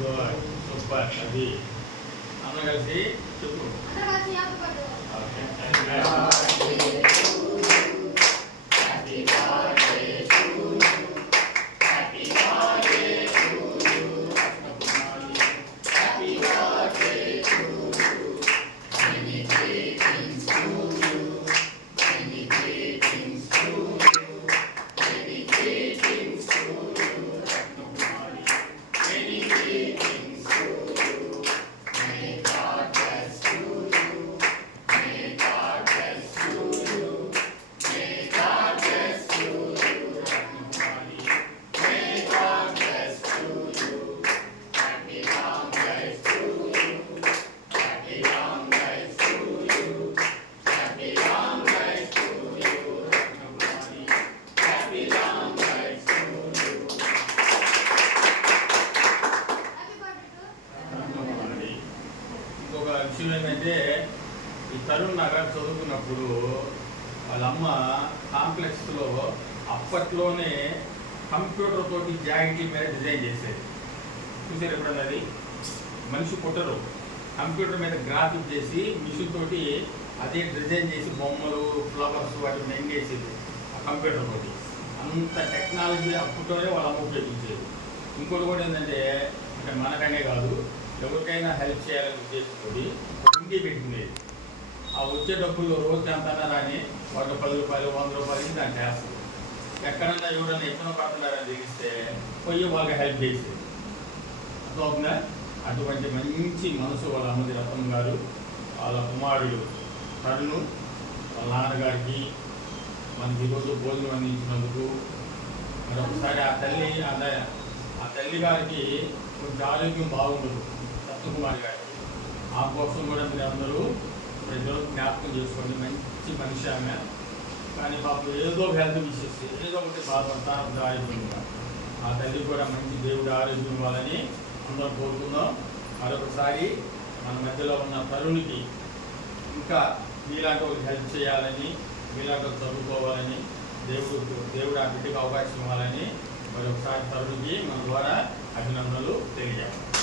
Good super. అది అందరం కలిసి చెప్పు. విషయం ఏంటంటే ఈ తరుణ్ నగర్ చదువుకున్నప్పుడు వాళ్ళ అమ్మ కాంప్లెక్స్లో అప్పట్లోనే కంప్యూటర్ తోటి జాయింట్ల మీద డిజైన్ చేసేది. చూసారు ఎప్పుడన్నా? అది మనిషి పుట్టరు, కంప్యూటర్ మీద గ్రాఫిక్ చేసి మిషన్ తోటి అదే డిజైన్ చేసి బొమ్మలు ఫ్లవర్స్ వాటిని మెయిన్ చేసేది ఆ కంప్యూటర్ తోటి. అంత టెక్నాలజీ అప్పట్లోనే వాళ్ళ అమ్మ ఉపయోగించేది. ఇంకోటి కూడా ఏంటంటే, అంటే మనకనే కాదు, ఎవరికైనా హెల్ప్ చేయాలని ఉద్దేశంతో ఇంటి పెట్టుకునేది. ఆ వచ్చే డబ్బుల్లో రోజుకి ఎంత రాని వాటి 10 రూపాయలు 100 రూపాయలకి దాన్ని చేస్తుంది. ఎక్కడన్నా ఎవరైనా ఎక్కడ పడుతున్నారని తెలిస్తే పోయి వాళ్ళకి హెల్ప్ చేసేది. అర్థమవుతుందా? అటువంటి మంచి మనసు వాళ్ళ అమ్మది రత్నం గారు, వాళ్ళ కుమారుడు తరుణ్, వాళ్ళ నాన్నగారికి మనకి ఈరోజు భోజనం అందించినందుకు మరొకసారి ఆ తల్లి గారికి కొంచెం ఆరోగ్యం బాగుండదు, రత్నకుమారి గారికి. ఆ కోసం కూడా మీరు అందరూ ప్రజలు జ్ఞాపకం చేసుకోండి. మంచి మనిషి ఆమె, కానీ పాపం ఏదో హెల్త్ ఇష్యూస్ ఏదో ఒకటి బాధపడతా ఆరోగ్యంగా. ఆ తల్లి కూడా మంచి దేవుడు ఆరోగ్యం ఇవ్వాలని అందరం కోరుకుందాం. మరొకసారి మన మధ్యలో ఉన్న తరుణ్కి ఇంకా మీలాంటి వాళ్ళకి హెల్ప్ చేయాలని, మీలాంటి చదువుకోవాలని దేవుడు ఆ బిడ్డకి అవకాశం ఇవ్వాలని మరొకసారి తరుణ్కి మన ద్వారా అభినందనలు తెలియజేస్తాం.